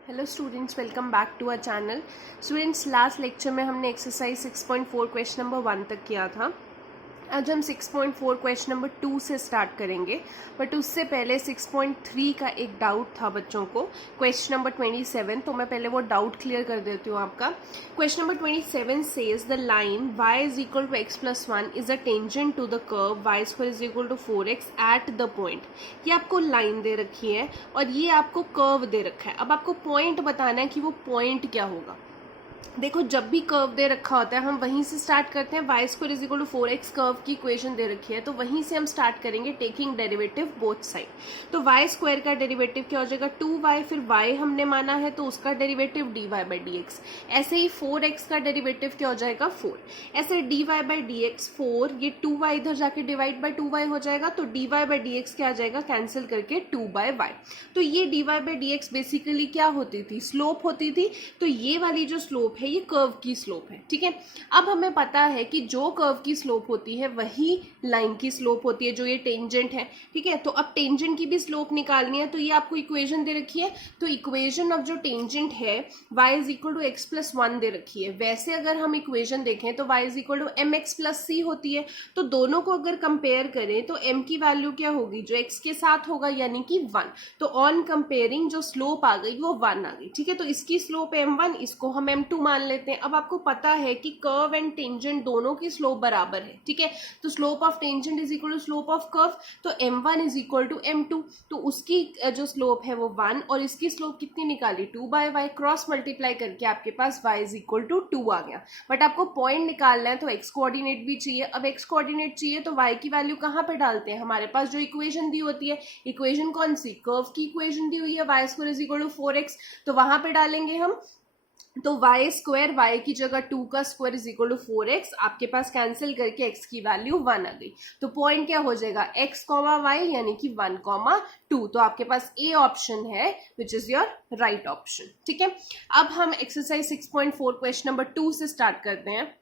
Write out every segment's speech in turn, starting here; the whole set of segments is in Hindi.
Hello students, welcome back to our channel. Students, last lecture में हमने एक्सरसाइज 6.4 क्वेश्चन नंबर 1 तक किया था। आज हम 6.4 क्वेश्चन नंबर 2 से स्टार्ट करेंगे, बट उससे पहले 6.3 का एक डाउट था बच्चों को, क्वेश्चन नंबर 27। तो मैं पहले वो डाउट क्लियर कर देती हूँ आपका। Question number 27 says the line y is equal to x plus 1 is a tangent to the curve y square is equal to 4x at the point. ये आपको लाइन दे रखी है और ये आपको कर्व दे रखा है। अब आपको पॉइंट बताना है कि वो पॉइंट क्या होगा। देखो, जब भी कर्व दे रखा होता है हम वहीं से स्टार्ट करते हैं। Y square is equal to 4x curve की इक्वेशन दे रखी है तो वहीं से हम स्टार्ट करेंगे टेकिंग डेरिवेटिव बोथ साइड। तो वाई स्क्वायर का डेरिवेटिव क्या हो जाएगा 2y, फिर y हमने माना है तो उसका derivative dy by D x. ऐसे ही 4x का डेरिवेटिव क्या हो जाएगा 4। ऐसे dy बाई डी एक्स 4, ये 2y इधर जाके डिवाइड बाई 2y हो जाएगा तो dy बाई डी एक्स क्या आ जाएगा कैंसिल करके 2 बाई y। तो ये dy by D x basically क्या होती थी, स्लोप होती थी। तो ये वाली जो स्लोप है ये कर्व की स्लोप है, ठीक है। अब हमें पता है कि जो कर्व की स्लोप होती है वही लाइन की स्लोप होती है, जो ये टेंजेंट है, ठीक है। तो अब टेंजेंट की भी स्लोप निकालनी है तो ये आपको इक्वेशन दे रखी है। तो इक्वेशन ऑफ जो टेंजेंट है y is equal to X plus 1 दे रखी है। वैसे अगर हम इक्वेशन देखें तो y is equal to M X plus C होती है। तो दोनों को अगर कंपेयर करें तो m की वैल्यू क्या होगी, जो x के साथ होगा, यानी कि 1। तो ऑन कंपेयरिंग जो स्लोप आ गई वो 1 आ गई, ठीक है। तो इसकी स्लोप m1, इसको हम m2 मान लेते हैं। अब आपको पता है कि कर्व एंड टेंजेंट दोनों की स्लोप बराबर है, ठीक है। तो slope of tangent is equal to slope of curve, तो m1 is equal to m2। तो उसकी जो स्लोप है वो 1 और इसकी स्लोप कितनी निकाली 2 बाय y। क्रॉस मल्टीप्लाई करके आपके पास y इज इक्वल टू 2 आ गया। बट आपको पॉइंट निकालना है तो x कोऑर्डिनेट भी चाहिए। अब x कोऑर्डिनेट चाहिए तो y की वैल्यू कहाँ पे डालते हैं, हमारे पास जो इक्वेशन दी होती है, इक्वेशन कौन सी, कर्व की इक्वेशन दी हुई है y square is equal to 4x, तो वहां पे डालेंगे हम। तो y स्क्वायर, y की जगह 2 का square is equal to 4x, आपके पास कैंसिल करके x की वैल्यू 1 आ गई। तो पॉइंट क्या हो जाएगा x कॉमा y, यानी कि 1 कॉमा 2। तो आपके पास ए ऑप्शन है which is your right option, ठीक है। अब हम एक्सरसाइज 6.4 क्वेश्चन नंबर 2 से स्टार्ट करते हैं।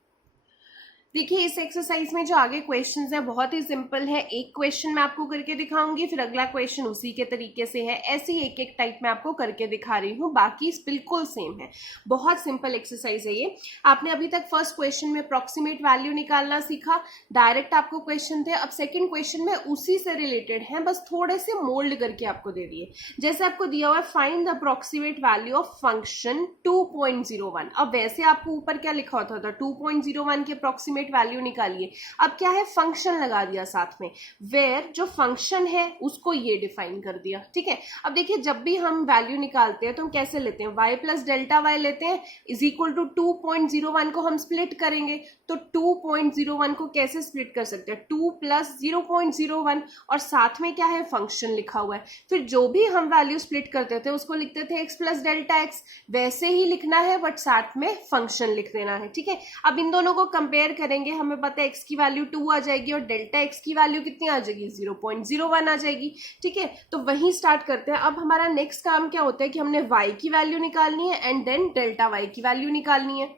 देखिए, इस एक्सरसाइज में जो आगे क्वेश्चंस हैं बहुत ही सिंपल है। एक क्वेश्चन मैं आपको करके दिखाऊंगी, फिर अगला क्वेश्चन उसी के तरीके से है। ऐसे ही एक एक टाइप में आपको करके दिखा रही हूँ, बाकी बिल्कुल सेम है। बहुत सिंपल एक्सरसाइज है ये। आपने अभी तक फर्स्ट क्वेश्चन में अप्रोक्सीमेट वैल्यू निकालना सीखा, डायरेक्ट आपको क्वेश्चन थे। अब सेकेंड क्वेश्चन में उसी से रिलेटेड है, बस थोड़े से मोल्ड करके आपको दे दिए। जैसे आपको दिया हुआ है find the approximate value of function 2.01। अब वैसे आपको ऊपर क्या लिखा होता था, 2.01 के अप्रोक्सीमेट वैल्यू निकालिए। अब क्या है, फंक्शन लगा दिया साथ में, वेयर जो फंक्शन है उसको ये डिफाइन कर दिया, ठीक है। अब देखिए, जब भी हम वैल्यू निकालते हैं तो हम कैसे लेते हैं, y प्लस डेल्टा y लेते हैं इज इक्वल टू 2.01 को हम स्प्लिट करेंगे। तो 2.01 को कैसे स्प्लिट कर सकते हैं, 2 प्लस 0.01 और साथ में क्या है, फंक्शन लिखा हुआ है। फिर जो भी हम वैल्यू स्प्लिट करते थे उसको लिखते थे x प्लस डेल्टा x, वैसे ही लिखना है बट साथ में फंक्शन लिख देना है, ठीक है। अब इन दोनों को कंपेयर करेंगे, हमें पता है x की वैल्यू 2 आ जाएगी और डेल्टा x की वैल्यू कितनी आ जाएगी 0.01 आ जाएगी, ठीक है। तो वहीं स्टार्ट करते हैं। अब हमारा नेक्स्ट काम क्या होता है कि हमने y की वैल्यू निकालनी है एंड देन डेल्टा y की वैल्यू निकालनी है।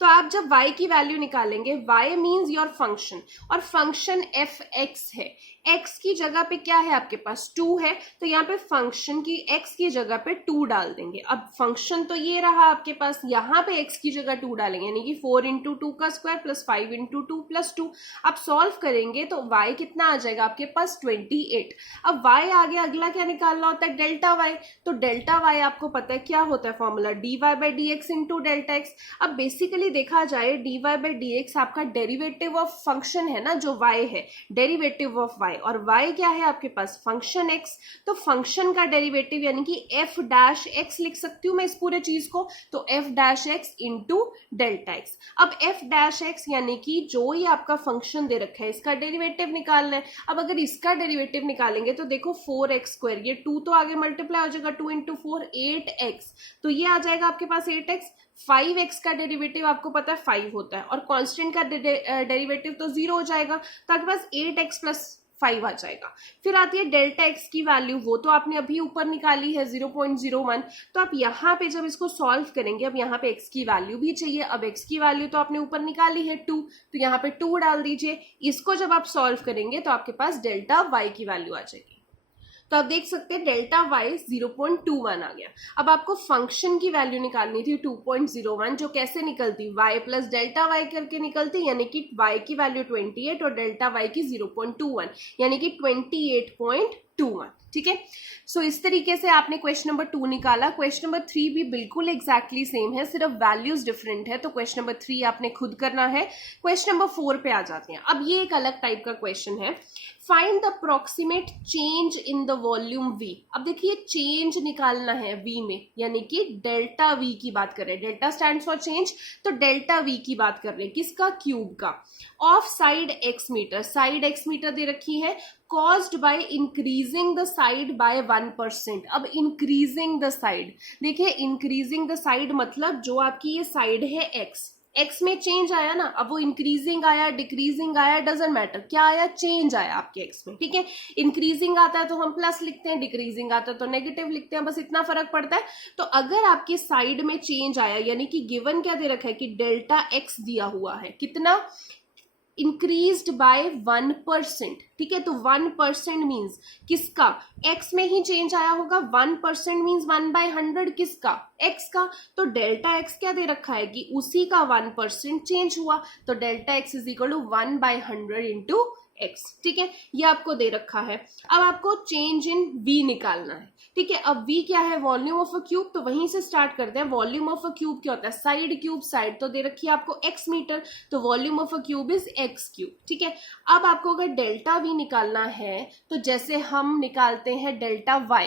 तो आप जब y की वैल्यू निकालेंगे, y मीन्स योर फंक्शन, और फंक्शन f(x) है। x की जगह पे क्या है आपके पास 2 है, तो यहाँ पे फंक्शन की x की जगह पे 2 डाल देंगे। अब फंक्शन तो ये रहा आपके पास, यहाँ पे x की जगह 2 डालेंगे, यानी कि 4 इंटू 2 का स्क्वायर प्लस 5 इंटू 2 प्लस 2। अब सॉल्व करेंगे तो y कितना आ जाएगा आपके पास 28। अब y आगे अगला क्या निकालना होता है, डेल्टा y। तो डेल्टा y आपको पता है क्या होता है formula, dy by D X into delta x. अब बेसिकली देखा जाए dy बाई डी एक्स आपका डेरिवेटिव ऑफ फंक्शन है ना, जो y है, डेरिवेटिव ऑफ y, और y क्या है आपके पास फंक्शन x। तो फंक्शन का डेरिवेटिव यानी कि f डैश x लिख सकती हूँ मैं इस पूरे चीज को, तो f dash x into delta x। अब f डैश x यानी कि जो ये आपका फंक्शन दे रखा है इसका डेरिवेटिव निकालना है। अब अगर इसका डेरिवेटिव निकालेंगे तो देखो 4x स्क्वायर, ये 2 तो आगे मल्टीप्लाई हो जाएगा, 2 इंटू 4 8x, तो ये आ जाएगा आपके पास 8x। 5x का डेरिवेटिव आपको पता है 5 होता है और कांस्टेंट का डेरिवेटिव तो 0 हो जाएगा, तो आपके पास 8x प्लस 5 आ जाएगा। फिर आती है डेल्टा x की वैल्यू, वो तो आपने अभी ऊपर निकाली है 0.01। तो आप यहाँ पे जब इसको सॉल्व करेंगे, अब यहाँ पे x की वैल्यू भी चाहिए। अब x की वैल्यू तो आपने ऊपर निकाली है 2, तो यहाँ पे 2 डाल दीजिए। इसको जब आप सॉल्व करेंगे तो आपके पास डेल्टा y की वैल्यू आ जाएगी। तो आप देख सकते हैं डेल्टा वाई 0.21 आ गया। अब आपको फंक्शन की वैल्यू निकालनी थी 2.01, जो कैसे निकलती, y प्लस डेल्टा वाई करके निकलती, यानी कि y की वैल्यू 28 और डेल्टा वाई की 0.21 यानी कि 28.21। ठीक है, सो इस तरीके से आपने क्वेश्चन नंबर 2 निकाला। क्वेश्चन नंबर 3 भी बिल्कुल एग्जैक्टली सेम है, सिर्फ वैल्यूज डिफरेंट है, तो क्वेश्चन नंबर 3 आपने खुद करना है। क्वेश्चन नंबर 4 पे आ जाते हैं। अब ये एक अलग टाइप का क्वेश्चन है, find the approximate change in the volume v। अब देखिए चेंज निकालना है v में, यानी कि डेल्टा v की बात कर रहे हैं, डेल्टा स्टैंड्स फॉर चेंज, तो डेल्टा v की बात कर रहे हैं, किसका, क्यूब का, of side x metre, side x metre दे रखी है, caused by increasing the side by 1%। अब increasing the side, देखिए increasing the side मतलब जो आपकी ये साइड है x में चेंज आया ना, अब वो इंक्रीजिंग आया डिक्रीजिंग आया डजेंट मैटर, क्या आया, चेंज आया आपके x में। ठीक है, इंक्रीजिंग आता है तो हम प्लस लिखते हैं, डिक्रीजिंग आता है तो नेगेटिव लिखते हैं, बस इतना फर्क पड़ता है। तो अगर आपकी साइड में चेंज आया, यानी कि गिवन क्या दे रखा है कि डेल्टा x दिया हुआ है, कितना, इंक्रीज्ड बाय 1%। ठीक है, तो 1% मीन्स किसका, x में ही चेंज आया होगा, 1% मीन्स 1/100 किसका, x का, तो डेल्टा x क्या दे रखा है कि उसी का 1% चेंज हुआ, तो delta x is equal to 1/100 into x। ठीक है, ये आपको दे रखा है। अब आपको चेंज इन v निकालना है। ठीक है, अब v क्या है, वॉल्यूम ऑफ अ क्यूब, तो वहीं से स्टार्ट करते हैं। वॉल्यूम ऑफ अ क्यूब क्या होता है, साइड क्यूब, साइड तो दे रखी है आपको x मीटर, तो volume of a cube is x cube. ठीक है, अब आपको अगर डेल्टा v निकालना है तो जैसे हम निकालते हैं डेल्टा y,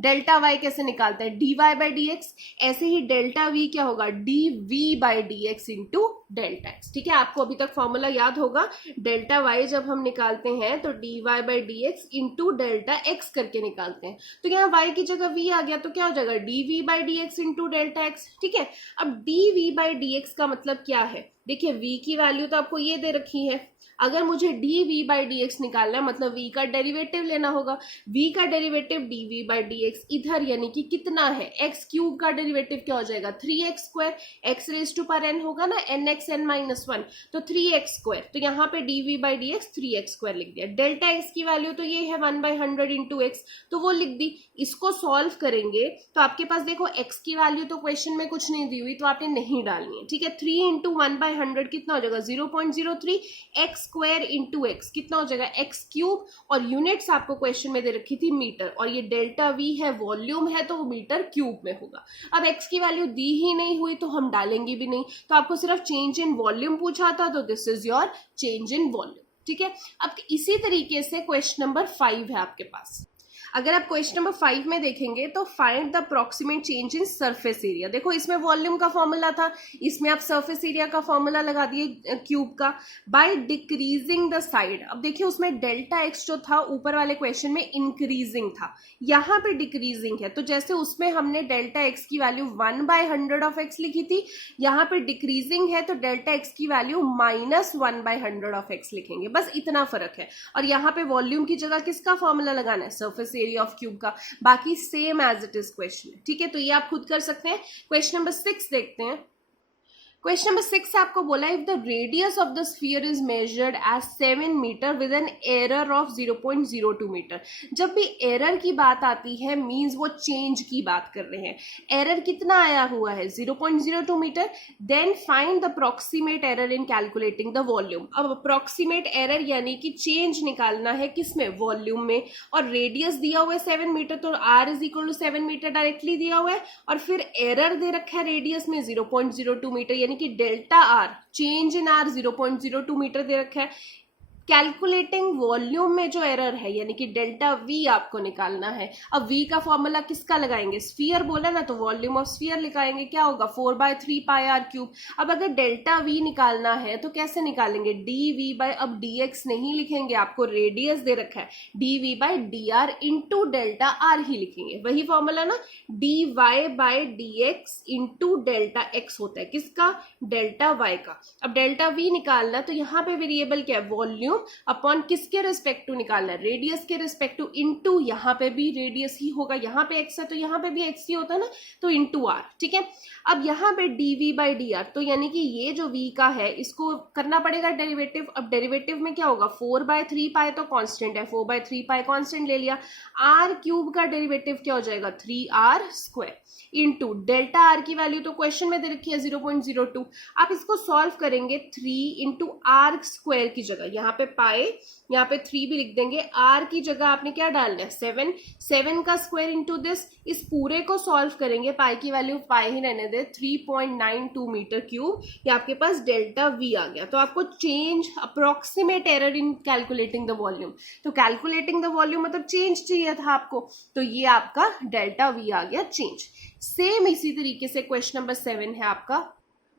डेल्टा y कैसे निकालते हैं, dy बाई डी एक्स, ऐसे ही डेल्टा v क्या होगा, dv by D X into delta x। ठीक है, आपको अभी तक फॉर्मूला याद होगा, डेल्टा y जब हम निकालते हैं तो dy by D X into delta x करके निकालते हैं, तो यहाँ y की जगह v आ गया, तो क्या हो जाएगा, dv by D X into delta x। ठीक है, अब dv बाई डी एक्स का मतलब क्या है, देखिए v की वैल्यू तो आपको ये दे रखी है, अगर मुझे dv बाई डी एक्स निकालना है मतलब v का डेरिवेटिव लेना होगा, v का derivative dv by D x इधर, यानी कि कितना है, x क्यूब का डेरिवेटिव क्या हो जाएगा, 3x square, x raise to power n होगा ना, nxn माइनस 1, तो 3x स्क्वायर, तो यहाँ पे dv by D x 3x square लिख दिया। डेल्टा x की वैल्यू तो ये है 1/100 इंटू एक्स, तो वो लिख दी। इसको सॉल्व करेंगे तो आपके पास देखो x की वैल्यू तो क्वेश्चन में कुछ नहीं दी हुई, तो आपने नहीं डालनी है। ठीक है, 3 इंटू 1/100 कितना हो जाएगा, 0.03, x स्क्वायर इंटू एक्स कितना हो जाएगा, एक्स क्यूब, और यूनिट्स आपको क्वेश्चन में दे रखी थी मीटर, और ये डेल्टा वी है, वॉल्यूम है, तो वो मीटर क्यूब में होगा। अब एक्स की वैल्यू दी ही नहीं हुई तो हम डालेंगे भी नहीं, तो आपको सिर्फ चेंज इन वॉल्यूम पूछा था, तो this is your change in volume. ठीक है, अब इसी तरीके से क्वेश्चन नंबर 5 है आपके पास। अगर आप क्वेश्चन नंबर 5 में देखेंगे तो find the approximate change in surface area. देखो इसमें वॉल्यूम का फॉर्मूला था, इसमें आप सरफेस एरिया का फॉर्मूला लगा दिए क्यूब का, बाय डिक्रीजिंग द साइड। अब देखिए उसमें डेल्टा एक्स जो था ऊपर वाले क्वेश्चन में इंक्रीजिंग था, यहाँ पे डिक्रीजिंग है, तो जैसे उसमें हमने डेल्टा एक्स की वैल्यू 1/100 ऑफ एक्स लिखी थी, यहाँ पे डिक्रीजिंग है तो डेल्टा एक्स की वैल्यू -1/100 ऑफ एक्स लिखेंगे, बस इतना फर्क है। और यहाँ पे वॉल्यूम की जगह किसका फॉर्मूला लगाना है, सरफेस एरिया ऑफ क्यूब का, बाकी same as it is question है। ठीक है, तो ये आप खुद कर सकते हैं। क्वेश्चन नंबर 6 देखते हैं। क्वेश्चन नंबर 6 से आपको बोला if the radius of the sphere is measured as 7 metre with an error of 0.02 metre. जब भी एरर की बात आती है मींस वो चेंज की बात कर रहे हैं। एरर कितना आया हुआ है, 0.02 metre. Then find the approximate error in calculating the volume. अब अप्रोक्सीमेट एरर यानी कि चेंज निकालना है किसमें, वॉल्यूम में, और रेडियस दिया हुआ है 7 मीटर, तो r is equal to 7 metre directly दिया हुआ है, और फिर एरर दे रखा है रेडियस में 0.02 मीटर, यानी कि delta R, change in R 0.02 metre दे रखा है। कैलकुलेटिंग वॉल्यूम में जो एरर है यानी कि डेल्टा वी आपको निकालना है। अब वी का फॉर्मूला किसका लगाएंगे, स्फीयर बोला ना, तो वॉल्यूम ऑफ स्फीयर लिखाएंगे, क्या होगा 4/3 पाई आर क्यूब। अब अगर डेल्टा वी निकालना है तो कैसे निकालेंगे, डी वी बाई, अब डी एक्स नहीं लिखेंगे, आपको रेडियस दे रखा है, D V by D R into delta R ही लिखेंगे, वही फॉर्मूला ना, D Y by D X into delta X होता है, किसका, डेल्टा वाई का। अब डेल्टा वी निकालना तो यहाँ पे वेरिएबल क्या है, वॉल्यूम वॉल्यूम अपॉन किसके रिस्पेक्ट टू निकालना है, रेडियस के रिस्पेक्ट टू, इनटू यहाँ पे भी रेडियस ही होगा, यहाँ पे एक्स है तो यहाँ पे भी एक्स ही होता है ना, तो इनटू आर। ठीक है, अब यहाँ पे dv बाई डी आर, तो यानी कि ये जो v का है इसको करना पड़ेगा डेरिवेटिव। अब डेरिवेटिव में क्या होगा, 4/3 पाई तो कांस्टेंट है, 4/3 पाई कांस्टेंट ले लिया, r क्यूब का डेरिवेटिव क्या हो जाएगा 3r square into delta r की वैल्यू तो क्वेश्चन में दे रखी है 0.02। आप इसको सॉल्व करेंगे 3 इंटू आर स्क्वायर की जगह, यहाँ पे पाए, यहाँ पे 3 भी लिख देंगे, r की जगह आपने क्या डालना है 7, 7 का स्क्वायर इंटू दिस, इस पूरे को सॉल्व करेंगे, पाई की वैल्यू पाई ही रहने दे, 3.92 मीटर क्यूब, ये आपके पास डेल्टा v आ गया। तो आपको change approximate error in calculating the volume, तो कैलकुलेटिंग द वॉल्यूम मतलब चेंज चाहिए था आपको, तो ये आपका डेल्टा v आ गया चेंज। सेम इसी तरीके से क्वेश्चन नंबर 7 है आपका।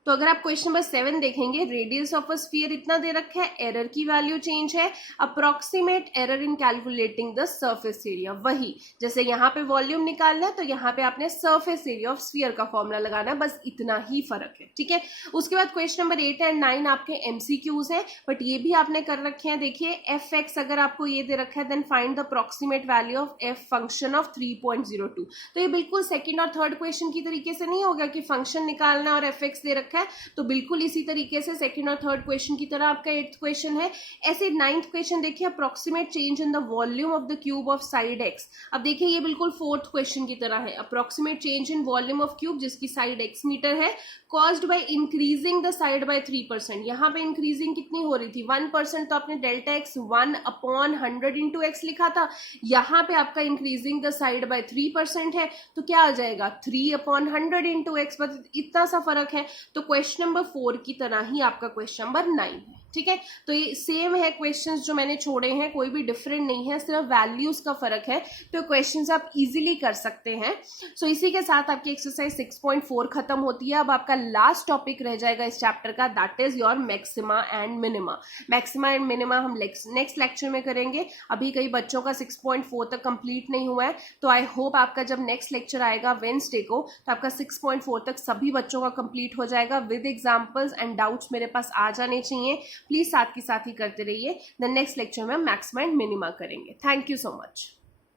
तो अगर आप क्वेश्चन नंबर 7 देखेंगे, रेडियस ऑफ अ स्फीयर इतना दे रखा है, एरर की वैल्यू चेंज है, approximate error in calculating the surface area, वही जैसे यहाँ पे वॉल्यूम निकालना है तो यहाँ पे आपने सरफेस एरिया ऑफ स्फीयर का फॉर्मूला लगाना है, बस इतना ही फर्क है। ठीक है, उसके बाद क्वेश्चन नंबर 8 एंड 9 आपके एमसीक्यूज हैं, बट ये भी आपने कर रखे हैं। देखिए एफ एक्स अगर आपको ये दे रखा है, then find the approximate value of F function of 3.02। तो ये बिल्कुल सेकेंड और थर्ड क्वेश्चन की तरीके से नहीं होगा कि फंक्शन निकालना और एफ एक्स दे रखा है, तो बिल्कुल इसी तरीके से सेकंड और थर्ड क्वेश्चन की तरह आपका 8th क्वेश्चन है। ऐसे 9th क्वेश्चन देखिए, approximate change in the volume of the cube of side x. अब देखिए ये बिल्कुल 4th क्वेश्चन की तरह है, approximate change in volume of cube जिसकी साइड एक्स मीटर है, caused by increasing the side by 3%। यहाँ पे इंक्रीजिंग कितनी हो रही थी 1%, तो आपने डेल्टा एक्स 1/100 इंटू एक्स लिखा था, यहाँ पे आपका इंक्रीजिंग द साइड बाय 3% है, तो क्या आ जाएगा 3/100 इंटू एक्स, बस इतना सा फर्क है। तो क्वेश्चन नंबर 4 की तरह ही आपका क्वेश्चन नंबर 9 है। ठीक है, तो ये सेम है क्वेश्चंस जो मैंने छोड़े हैं, कोई भी डिफरेंट नहीं है, सिर्फ वैल्यूज का फर्क है, तो क्वेश्चंस आप इजीली कर सकते हैं। सो इसी के साथ आपकी एक्सरसाइज 6.4 खत्म होती है। अब आपका लास्ट टॉपिक रह जाएगा इस चैप्टर का, that is your maxima and minima. Maxima and minima हम नेक्स्ट लेक्चर में करेंगे। अभी कई बच्चों का 6.4 तक कंप्लीट नहीं हुआ है, तो आई होप आपका जब नेक्स्ट लेक्चर आएगा वेडनेसडे को, तो आपका 6.4 तक सभी बच्चों का कंप्लीट हो जाएगा विद एग्जाम्पल्स एंड डाउट्स मेरे पास आ जाने चाहिए। प्लीज साथ ही करते रहिए। द नेक्स्ट लेक्चर में मैक्सिमा एंड मिनिमा करेंगे। Thank you so much.